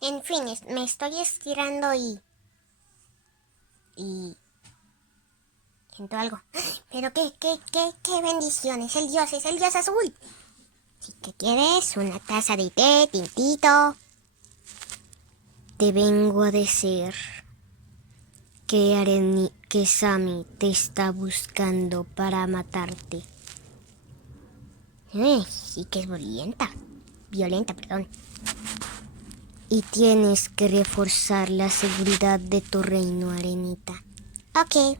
En fin, me estoy estirando y siento algo. Pero qué bendiciones. Es el dios azul. Si que quieres una taza de té, tintito. Te vengo a decir que Sammy te está buscando para matarte. Sí que es violenta. Violenta, perdón. Y tienes que reforzar la seguridad de tu reino, Arenita. Ok.